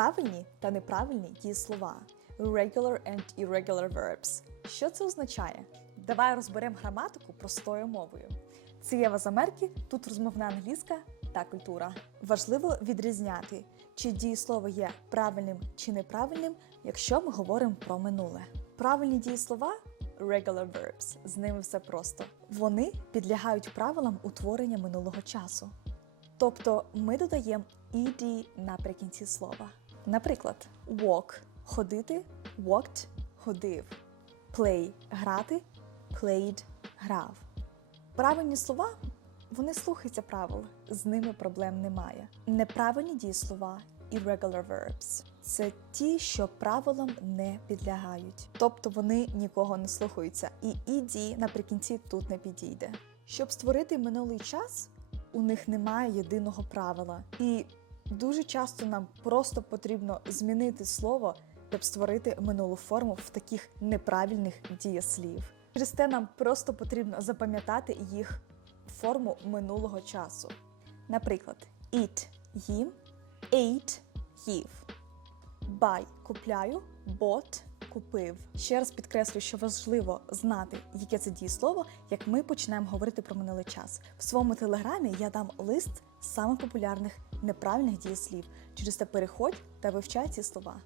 Правильні та неправильні дієслова. Regular and irregular verbs. Що це означає? Давай розберемо граматику простою мовою. Це Єва з тут розмовна англійська та культура. Важливо відрізняти, чи дієслово є правильним чи неправильним, якщо ми говоримо про минуле. Правильні дієслова regular verbs. З ними все просто. Вони підлягають правилам утворення минулого часу. Тобто ми додаємо ed наприкінці слова. Наприклад, walk ходити, walked ходив, play грати, played грав. Правильні слова вони слухаються правил, з ними проблем немає. Неправильні дієслова irregular verbs це ті, що правилам не підлягають, тобто вони нікого не слухаються, і ed наприкінці тут не підійде. Щоб створити минулий час, у них немає єдиного правила, і дуже часто нам просто потрібно змінити слово, щоб створити минулу форму в таких неправильних дієслів. Через те нам просто потрібно запам'ятати їх форму минулого часу. Наприклад, eat їм, ate їв. Buy – купляю, bought – купив. Ще раз підкреслю, що важливо знати, яке це дієслово, як ми починаємо говорити про минулий час. В своєму телеграмі я дам лист самих популярних неправильних дієслів. Через те переходь та вивчай ці слова.